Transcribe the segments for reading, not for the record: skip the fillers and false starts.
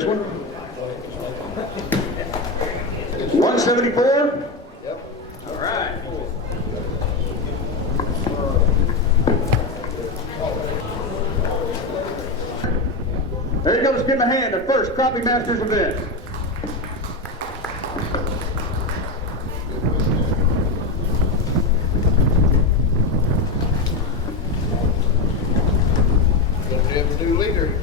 this one. 174. Yep. All right. There you go. Let's give him a hand. The first Crappie Masters event. Gonna have a new leader.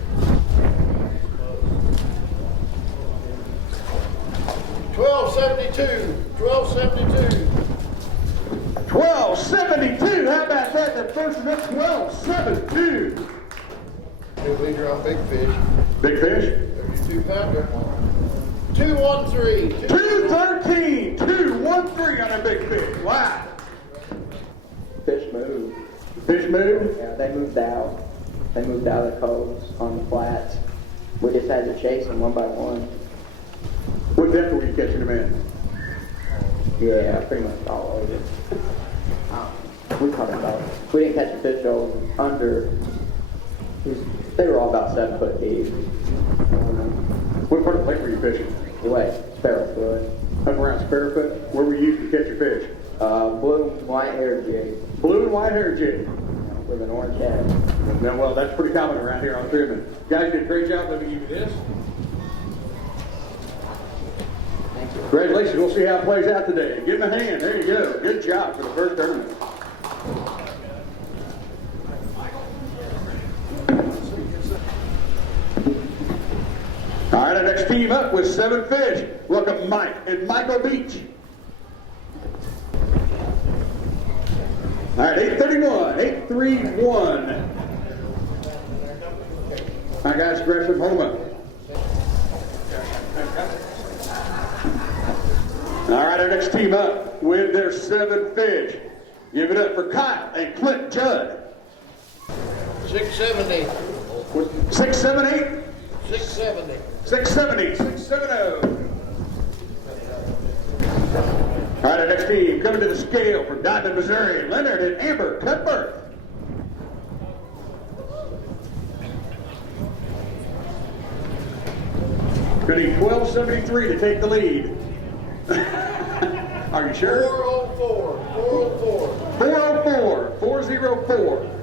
1272. 1272. 1272. How about that? The first one up 1272. New leader on Big Fish. Big fish. 32-pounder. 213. 213. 213 on a big fish. Wow. Fish moved. Fish move. Yeah, they moved out. They moved out of the coves on the flats. We just had to chase them one by one. What depth were you catching them in? Yeah, pretty much all over. We caught about. We didn't catch a fish that was under. They were all about 7 foot deep. What part of the lake were you fishing? Anyway, Sparrowfoot. Up around Sparrowfoot? Where were you used to catch your fish? Blue and white hair jig Blue and white hair jig. with an orange head. No, well, that's pretty common around here on Truman. Guys did a great job. Let me give you this. Thank you. Congratulations. We'll see how it plays out today. Give him a hand. There you go. Good job for the first tournament. All right, our next team up with 7 fish. Welcome Mike and Michael Beach. All right, 831, 831. All right, guys, grab some home up. All right, our next team up with their 7 fish. Give it up for Kyle and Clint Judd. 670. 678, 670. 670, 670. All right, our next team coming to the scale from Diamond, Missouri, Leonard and Amber Cuthbert. Going to need 1273 to take the lead. Are you sure? 404. 404. 404, 404.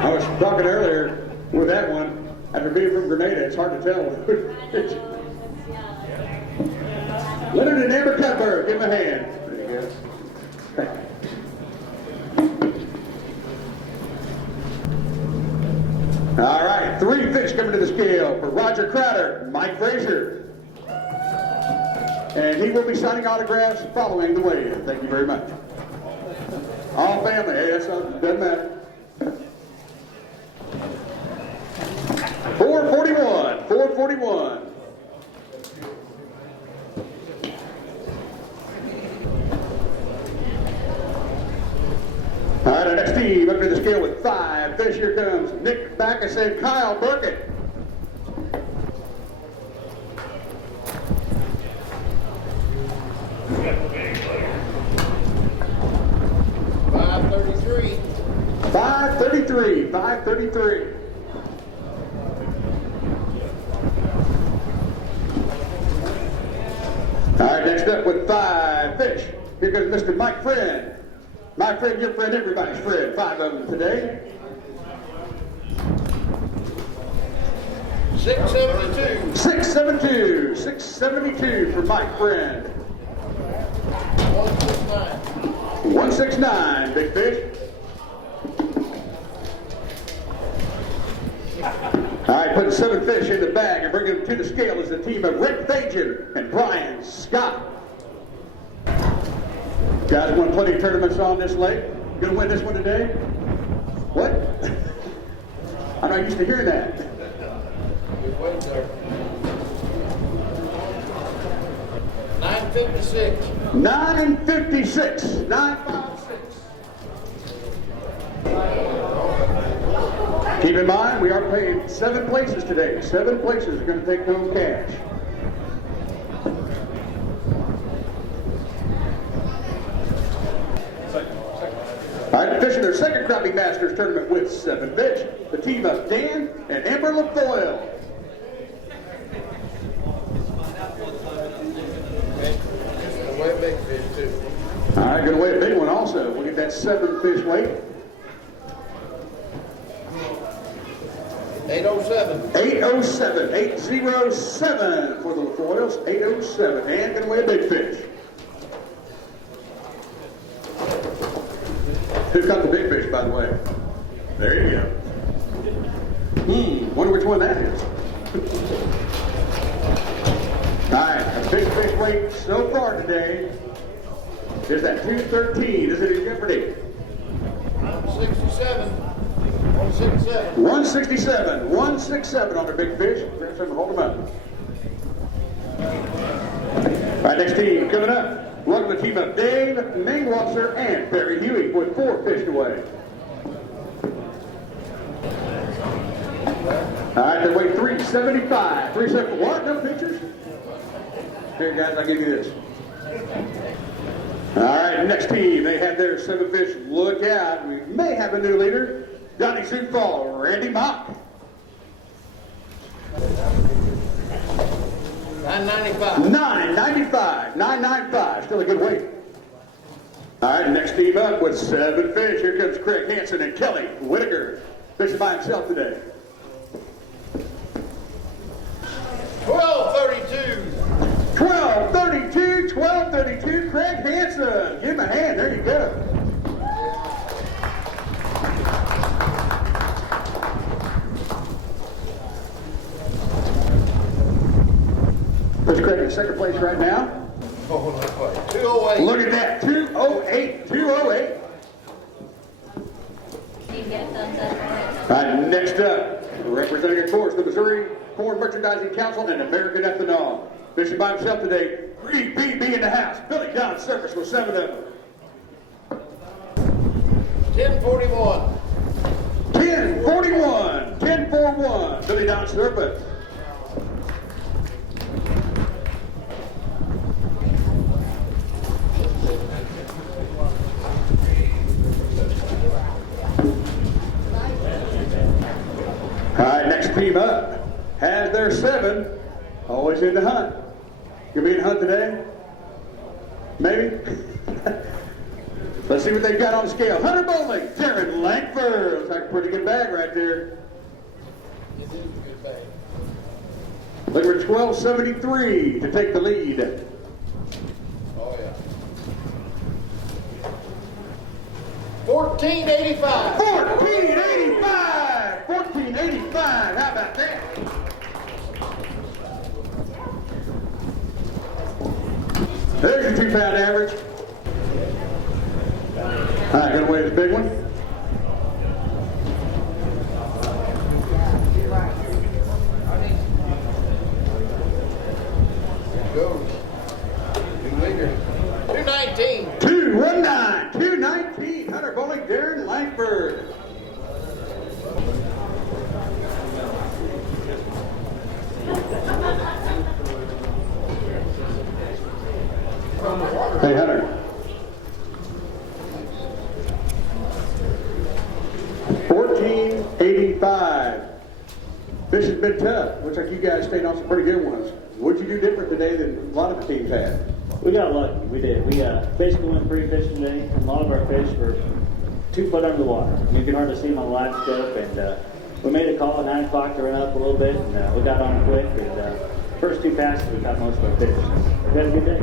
I was talking earlier with that one. After being from Grenada, it's hard to tell. Leonard and Amber Cuthbert, give him a hand. There you go. All right, 3 fish coming to the scale for Roger Crowder, Mike Frazier. And he will be signing autographs following the weigh-in. Thank you very much. All family. Hey, that's not, doesn't matter. 441. 441. All right, our next team up to the scale with 5 fish. Here comes Nick Backus and Kyle Burkett. $533. 533. 533. All right, next up with 5 fish. Here goes Mr. Mike Friend. My friend, your friend, everybody's friend. 5 of them today. 672. 672. 672 for Mike Friend. 169. 169, big fish. All right, putting 7 fish in the bag and bringing them to the scale is the team of Rick Fajan and Brian Scott. Guys won plenty of tournaments on this lake. Gonna win this one today? What? I'm not used to hearing that. Good weight there. 956. 956. 956. Keep in mind, we are paying 7 places today. 7 places are going to take home cash. All right, fishing their second Crappie Masters tournament with 7 fish. The team of Dan and Amber LaFoyle. Way big fish too. All right, going to weigh a big one also. We'll get that 7 fish weight. 807. 807, 807 for the LaFoyles. 807, and going to weigh a big fish. Who's got the big fish, by the way? There you go. Wonder which one that is. All right, a big fish weight so far today is that 213. Is it in jeopardy? 167. 167. 167, 167 on the big fish. Grab some and hold them up. All right, next team coming up. Welcome to the team of Dave Mangwasser and Barry Huey with 4 fish to weigh. All right, they weigh 375. 375. What? No pictures? Here, guys, I'll give you this. All right, next team. They have their 7 fish. Look out. We may have a new leader. Donnie Sioux Fall, Randy Mock. 995. 995. 995. Still a good weight. All right, next team up with 7 fish. Here comes Craig Hansen and Kelly Whitaker. Fishing by himself today. 1232. 1232, 1232, Craig Hansen. Give him a hand. There you go. There's Craig in second place right now. Oh, no way. 208. Look at that. 208. 208. All right, next up, representing, of course, the Missouri Corn Merchandising Council and American Ethanol. Fishing by himself today, Reed BB in the house. Billy Don Surface with 7 of them. 1041. 1041. 1041. Billy Don Surface. All right, next team up has their 7. Always in the hunt. Gonna be in the hunt today? Maybe? Let's see what they've got on the scale. Hunter Bowling, Darren Langford. Looks like a pretty good bag right there. It is a good bag. Looking for 1273 to take the lead. Oh, yeah. 1485. 1485! 1485! How about that? There's your 2-pound average. All right, gonna weigh this big one. Go. New leader. 219. 219, 219. Hunter Bowling, Darren Langford. Hey, Hunter. 1485. Fish has been tough. Looks like you guys stayed on some pretty good ones. What'd you do different today than a lot of the teams had? We got lucky. We did. We basically went free fishing today. A lot of our fish were 2 foot under the water. You can hardly see them on the live scope. And we made a call at 9 o'clock to run up a little bit, and we got on quick. And first 2 passes, we caught most of our fish. We had a good day.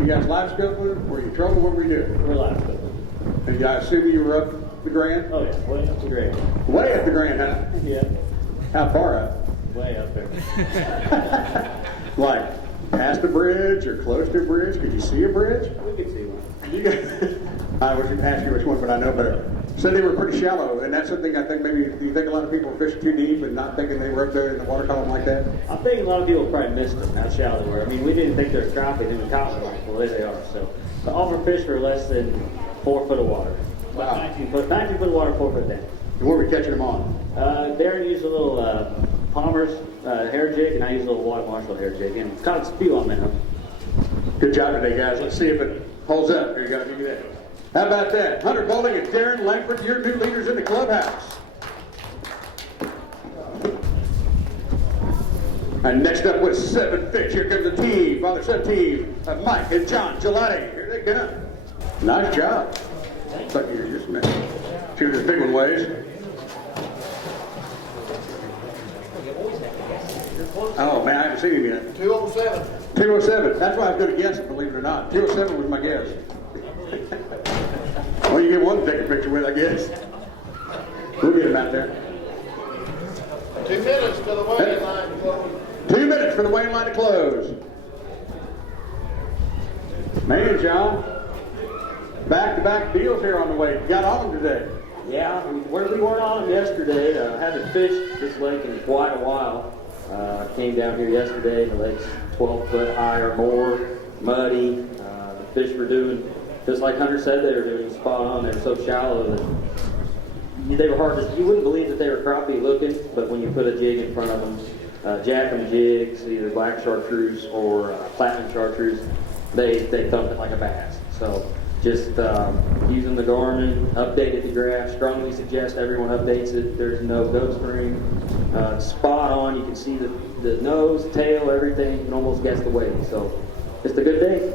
You guys live scoping? Were you trolling? What were you doing? We're live scoping. And I assume you were up the Grand? Oh yeah, way up the grade. Way up the Grand, huh? Yeah, How far up? way up there. Like past the bridge or close to a bridge? Could you see a bridge? We could see one. You guys, I was going to ask you which one, but I know better. Said they were pretty shallow, and that's something I think maybe you think a lot of people were fishing too deep and not thinking they were up there in the water column like that. I think a lot of people probably missed them, how shallow they were. I mean, we didn't think they were crappie, then we caught them like the way they are. So, all of our fish were less than 4 foot of water. Wow. 19 foot of water, 4 foot down. And where were we catching them on? Darren used a little Palmer's hair jig, and I used a little Water Marshall hair jig, and caught a few on them. Good job today, guys. Let's see if it holds up. Here you go. Give me that. How about that? Hunter Bowling and Darren Langford, your new leaders in the clubhouse. And next up with 7 fish, here comes the team, father-son team of Mike and John Gelati. Here they come. Nice job. Looks like you're just shoot this big one ways. Oh man, I haven't seen him yet. 207. 207. That's why I was going to guess it, believe it or not. 207 was my guess. Well, you get one to take a picture with, I guess. We'll get him out there. 2 minutes to the weighing line to close. 2 minutes for the weighing line to close. Man, John, back-to-back deals here on the way. You got on them today. Yeah, where we weren't on them yesterday, haven't fished this lake in quite a while. Came down here yesterday, the lake's 12 foot high or more, muddy. The fish were doing, just like Hunter said they were doing, spot on. They're so shallow that they were hard to, you wouldn't believe that they were crappie looking, but when you put a jig in front of them, jack 'em jigs, either black chartreuse or platinum chartreuse, they thump it like a bass. So just using the Garmin, updated the graph, strongly suggest everyone updates it. There's no ghost ring. It's spot on. You can see the nose, tail, everything. You can almost guess the weight. So it's a good day.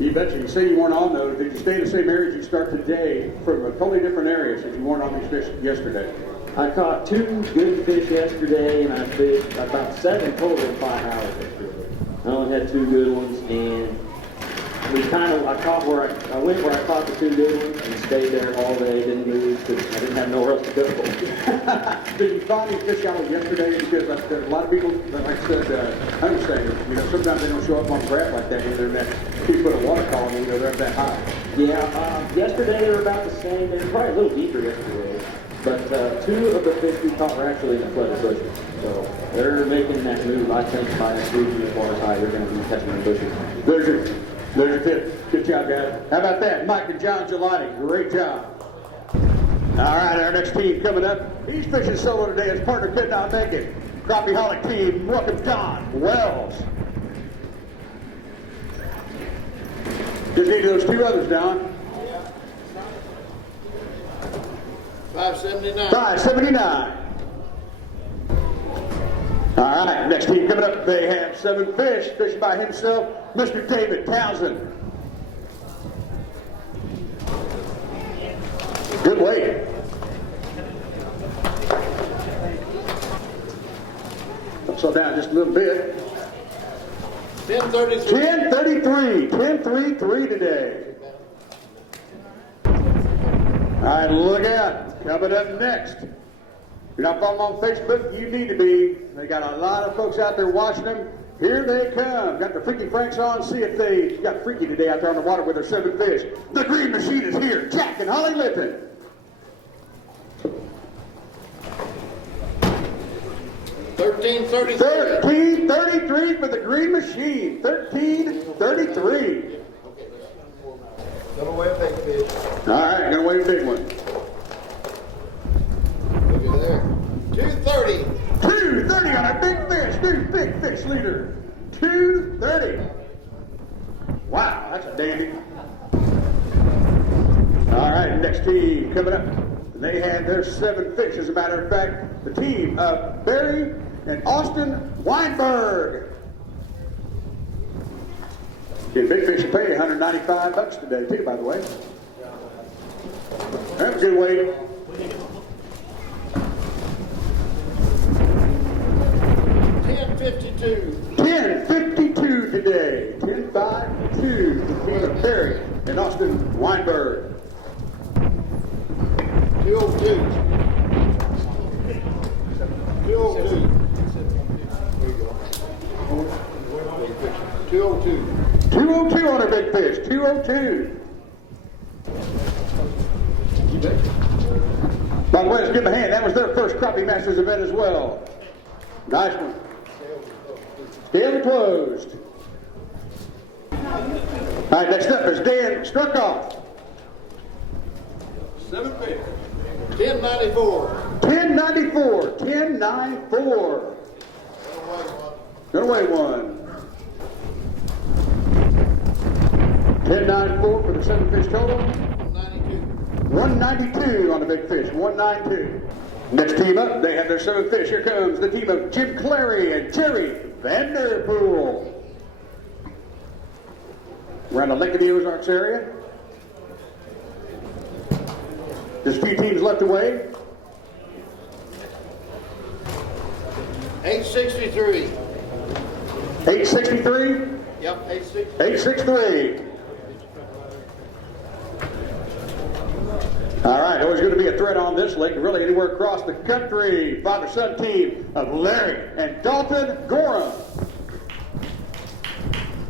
You bet you say you weren't on those. Did you stay in the same areas you start today from a totally different areas if you weren't on these fish yesterday? I caught 2 good fish yesterday, and I fished about 7 total in 5 hours yesterday. I only had 2 good ones, and I went where I caught the 2 good ones and stayed there all day, didn't move because I didn't have nowhere else to go. Did you find these fish out yesterday? Because there's a lot of people, like I said, I understand, sometimes they don't show up on graph like that when they're in that 2 foot of water column, they're up that high. Yeah, yesterday they were about the same. They were probably a little deeper yesterday. But 2 of the fish we caught were actually in the flooded bushes. So they're making that move. I think by next week when the water's high, they're going to be catching the bushes. There's your tip. Good job, guys. How about that? Mike and John Gelati. Great job. All right, our next team coming up. He's fishing solo today. His partner could not make it. Crappie Holic team. Welcome, Don Wells. Just need those 2 others, Don. 579. 579. All right, next team coming up, they have 7 fish, fished by himself, Mr. David Townsend. Good weight. Slow down just a little bit. 1033. 1033. 1033 today. All right, look out. Coming up next. If you're not following on Facebook, you need to be. They got a lot of folks out there watching them. Here they come. Got the Freaky Franks on. See if they got freaky today out there on the water with their 7 fish. The Green Machine is here. Jack and Holly Lippin. 1333. 1333 for the Green Machine. 1333. Gonna weigh a big fish. All right, gonna weigh a big one. Look at there. 230. 230 on a big fish. New big fish leader. 230. Wow, that's a dandy. All right, next team coming up. They had their 7 fish, as a matter of fact. The team of Barry and Austin Weinberg. Big fish will pay $195 today, too, by the way. That's a good weight. $10.52 today. 10.52. The team of Barry and Austin Weinberg. 202. 202. 202. 202 on a big fish. 202. By the way, let's give them a hand. That was their first Crappie Masters event as well. Nice one. Still closed. All right, next up is Dan Struckoff. 7 fish. 1094. 1094. 1094. Gonna weigh one. 1094 for the 7 fish total. 92. 192 on the big fish, 192. Next team up, they have their 7 fish. Here comes the team of Jim Clary and Jerry Vanderpool. Around the Lake of the Ozarks area. There's a few teams left away. 863. 863. Yep, 863. 863. All right, always going to be a threat on this lake, really anywhere across the country. Father-son team of Larry and Dalton Gorham.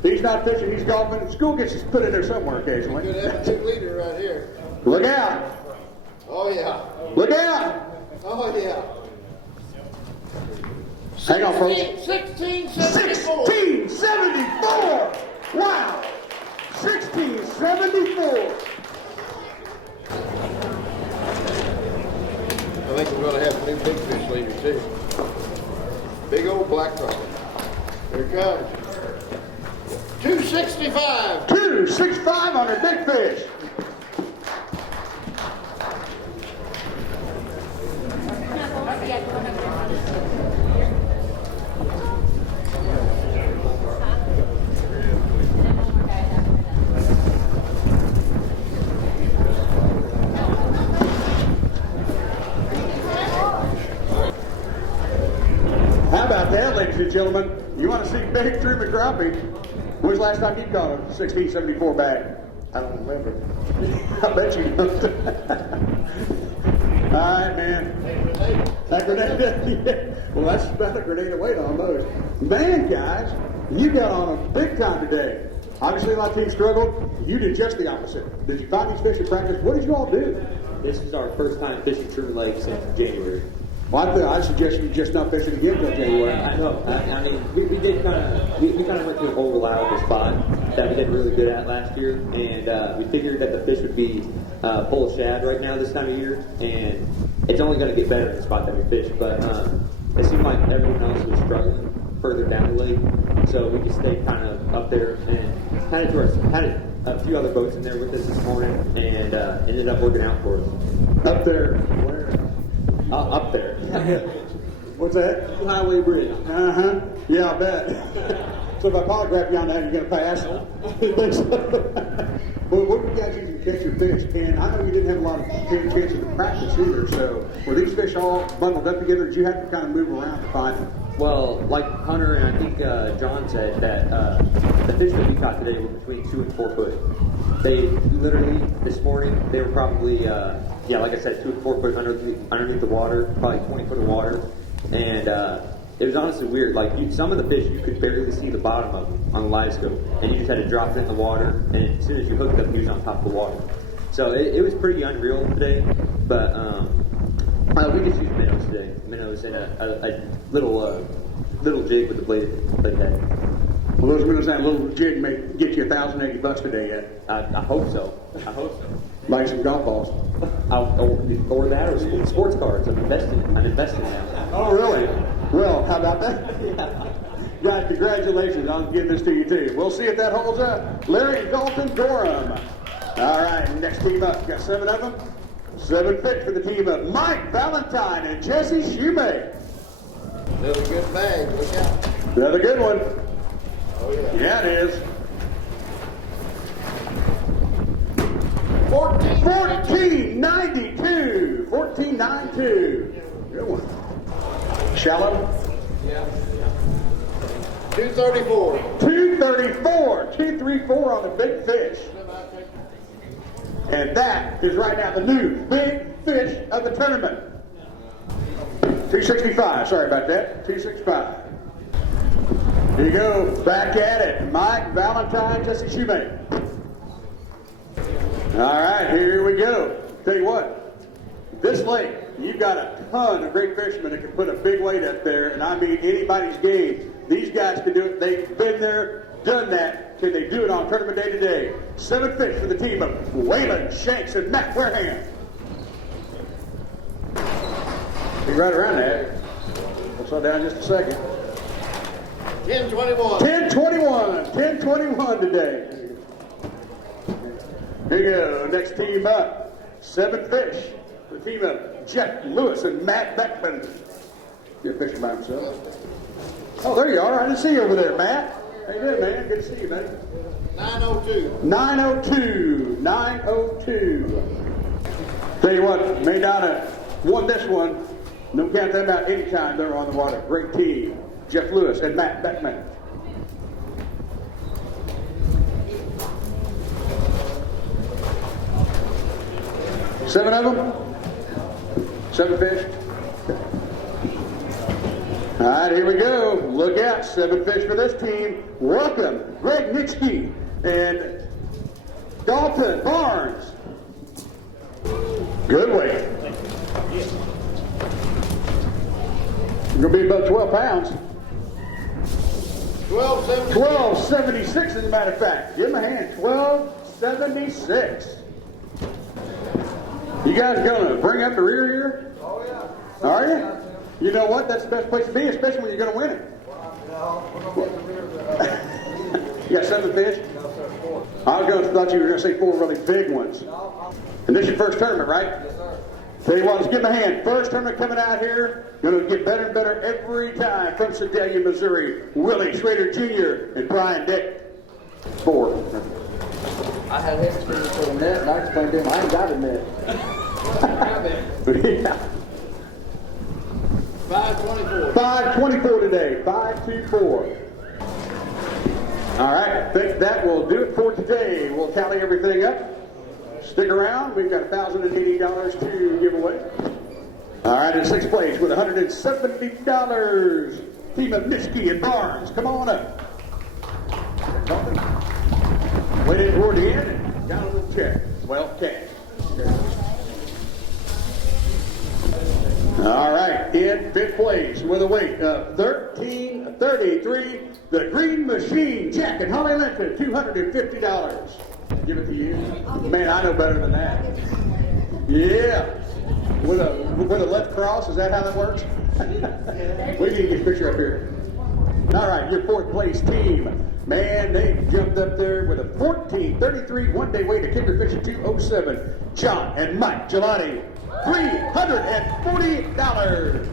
He's not fishing, he's golfing. School gets his put in there somewhere occasionally. Good attitude leader right here. Look out! Oh, yeah. Look out! Oh, yeah. Hang on, folks. 1674. 1674! Wow! 1674! I think we're going to have a new big fish leader, too. Big old black crappie. Here it comes. 265. 265 on a big fish. How about that, ladies and gentlemen? You want to see big Truman crappie? When's the last time you caught a 1674 bag? I don't remember. I bet you don't. All right, man. That grenade, yeah. Well, that's about a grenade of weight almost. Man, guys, you got on them big time today. Obviously, a lot of teams struggled. You did just the opposite. Did you find these fish in practice? What did you all do? This is our first time fishing Truman Lake since January. Well, I suggest you just not fishing again until January. I know. I mean, we did kind of we kind of went to an old reliable spot that we did really good at last year, and we figured that the fish would be full of shad right now this time of year, and it's only going to get better in the spot that we fished. But it seemed like everyone else was struggling further down the lake, so we just stayed kind of up there and had a few other boats in there with us this morning, and ended up working out for us. Up there, where? Up there. What's that? Highway Bridge. Uh-huh. Yeah, I bet. So if I polygraph you on that, you're going to pass? You think so? Well, what were you guys using to catch your fish? And I know you didn't have a lot of chances to practice either, so were these fish all bundled up together? Did you have to kind of move around to find them? Well, like Hunter and I think John said, that the fish that we caught today were between 2 and 4 foot. They literally, this morning, they were probably, like I said, 2 and 4 foot underneath the water, probably 20 foot of water. And it was honestly weird. Like, some of the fish, you could barely see the bottom of them on the live scope. And you just had to drop it in the water, and as soon as you hooked up, he was on top of the water. So it was pretty unreal today. But we just used minnows today. Minnows and a little jig with the blade head. Well, those minnows, that little jig may get you $1,080 today yet. I hope so. Like some golf balls. Or that, or sports cards. I'm investing now. Oh, really? Well, how about that? Yeah. Guys, congratulations on giving this to you, too. We'll see if that holds up. Larry and Dalton Gorham. All right, next team up. Got 7 of them. 7 fish for the team of Mike Valentine and Jesse Shoemake. Another good bag. Look out. Another good one. Oh, yeah. Yeah, it is. 1492. 1492. Good one. Shallow. 234. 234. 234 on the big fish. And that is right now the new big fish of the tournament. 265. Sorry about that. 265. Here you go. Back at it. Mike Valentine, Jesse Shoemake. All right, here we go. Tell you what, this lake, you've got a ton of great fishermen that can put a big weight up there, and I mean anybody's game. These guys can do it. They've been there, done that. Can they do it on tournament day today? 7 fish for the team of Waylon Shanks and Matt Wareham. Be right around that. We'll slow down just a second. 1021. 1021. 1021 today. Here you go. Next team up. 7 fish. The team of Jeff Lewis and Matt Beckman. You're fishing by himself. Oh, there you are. I didn't see you over there, Matt. How you doing, man? Good to see you, buddy. 902. 902. 902. Tell you what, Maydana won this one. Don't count them out anytime they're on the water. Great team. Jeff Lewis and Matt Beckman. Seven of them? 7 fish? All right, here we go. Look out, 7 fish for this team. Welcome, Greg Nitschke and Dalton Barnes. Good weight. You're going to be about 12 pounds. 1276. 1276 as a matter of fact. Give him a hand. 1276. You guys going to bring up the rear here? Oh, yeah. Are you? You know what? That's the best place to be, especially when you're going to win it. No, we're going to get the rear. You got 7 fish? No, sir, 4. I thought you were going to say 4 really big ones. And this is your first tournament, right? Yes, sir. Tell you what, let's give them a hand. First tournament coming out here. Going to get better and better every time from Sedalia, Missouri. Willie Schrader Jr. and Brian Dick. 4. I had him screaming for the net, and I explained to him I ain't got a net. Yeah. 524. 524 today. 524. All right, I think that will do it for today. We'll tally everything up. Stick around. We've got $1,080 to give away. All right, in 6th place with $170. Team of Nitschke and Barnes. Come on up. Waited toward the end and got a little check. Well, cash. All right, in 5th place with a weight of 1333, the Green Machine, Jack and Holly Linton, $250. Give it to you. Man, I know better than that. Yeah. With a left cross, is that how that works? We need to get a picture up here. All right, your 4th place team. Man, they jumped up there with a 1433 one-day weight of kicker fishing 207. John and Mike Gelati, $340.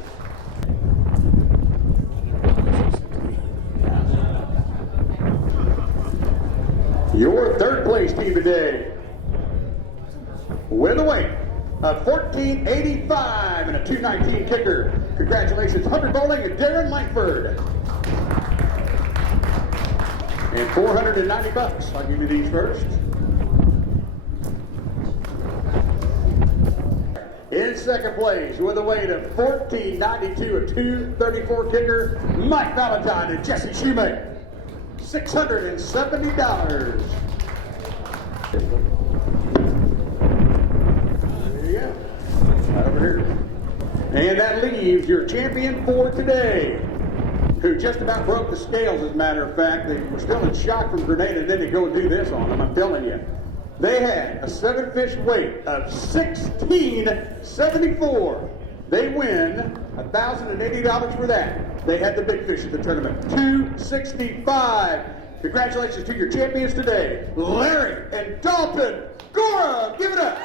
Your 3rd place team today with a weight of 1485 and a 219 kicker. Congratulations, Hunter Bowling and Darren Langford. And $490. I'll give you these first. In 2nd place with a weight of 1492, a 234 kicker, Mike Valentine and Jesse Shoemaker. $670. There you go. Right over here. And that leaves your champion for today, who just about broke the scales, as a matter of fact. They were still in shock from Grenada, and then they go and do this on them, I'm telling you. They had a 7-fish weight of 1674. They win $1,080 for that. They had the big fish at the tournament, 265. Congratulations to your champions today, Larry and Dalton Gorham. Give it up.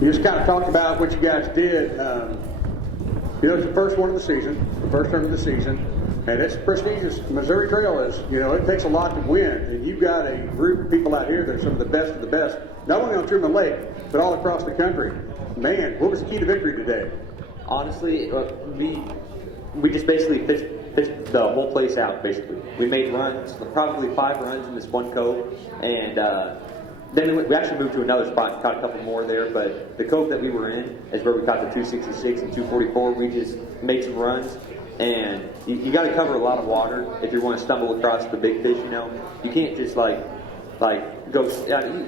You just kind of talked about what you guys did. It's the first one of the season, the first term of the season, and it's prestigious. Missouri Trail is, it takes a lot to win, and you've got a group of people out here that are some of the best, not only on Truman Lake, but all across the country. Man, what was the key to victory today? Honestly, we just basically fished the whole place out, basically. We made runs, probably 5 runs in this one cove, and then we actually moved to another spot and caught a couple more there, but the cove that we were in is where we caught the 266 and 244. We just made some runs, and you got to cover a lot of water if you want to stumble across the big fish, You can't just go, you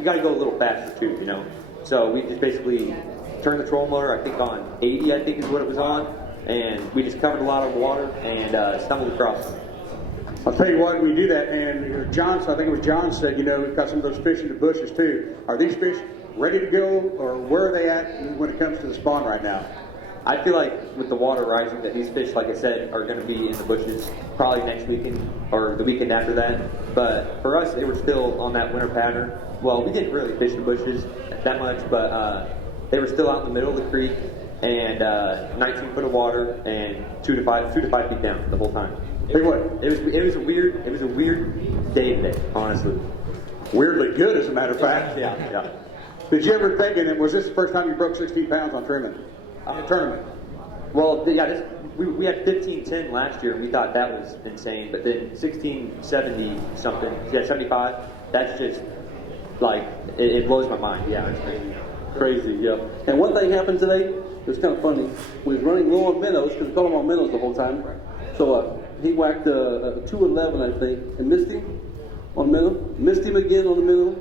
got to go a little faster too, So we just basically turned the trolling motor, I think on 80, I think is what it was on, and we just covered a lot of water and stumbled across them. I'll tell you what, we do that, and John, I think it was John said, we've got some of those fish in the bushes too. Are these fish ready to go, or where are they at when it comes to the spawn right now? I feel like with the water rising, that these fish, like I said, are going to be in the bushes probably next weekend or the weekend after that. But for us, they were still on that winter pattern. Well, we didn't really fish the bushes that much, but they were still out in the middle of the creek and 19 foot of water and 2 to 5 feet down the whole time. Tell you what, It was a weird day today, honestly. weirdly good, as a matter of fact. Yeah. Did you ever think, and was this the first time you broke 16 pounds on Truman? In a tournament? Well, yeah, we had 1510 last year, and we thought that was insane. But then 1670 something, 75. That's just like it blows my mind. Yeah, it's crazy. Crazy, yeah. And one thing happened today. It was kind of funny. We was running low on minnows because we caught him on minnows the whole time. So he whacked a 211, I think, and missed him on minnow. Missed him again on the minnow.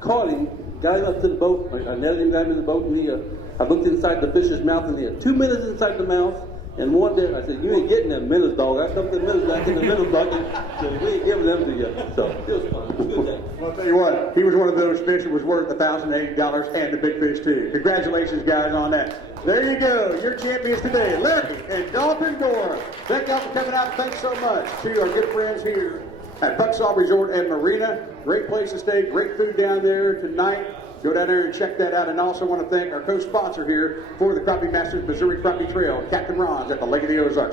Caught him. Got him up to the boat. I netted him, got him in the boat, and I looked inside the fish's mouth, and he had 2 minnows inside the mouth, and one there. I said, "You ain't getting them minnows, dog." I dumped the minnows back in the minnow bucket, so we ain't giving them to you. So it was fun. It was a good day. Well, I'll tell you what, he was one of those fish that was worth $1,080 and the big fish too. Congratulations, guys, on that. There you go, your champions today, Larry and Dalton Gore. Thank y'all for coming out, and thanks so much to our good friends here at Bucksaw Resort and Marina. Great place to stay, great food down there tonight. Go down there and check that out. And I also want to thank our co-sponsor here for the Crappie Masters Missouri Crappie Trail, Captain Ron's at the Lake of the Ozarks.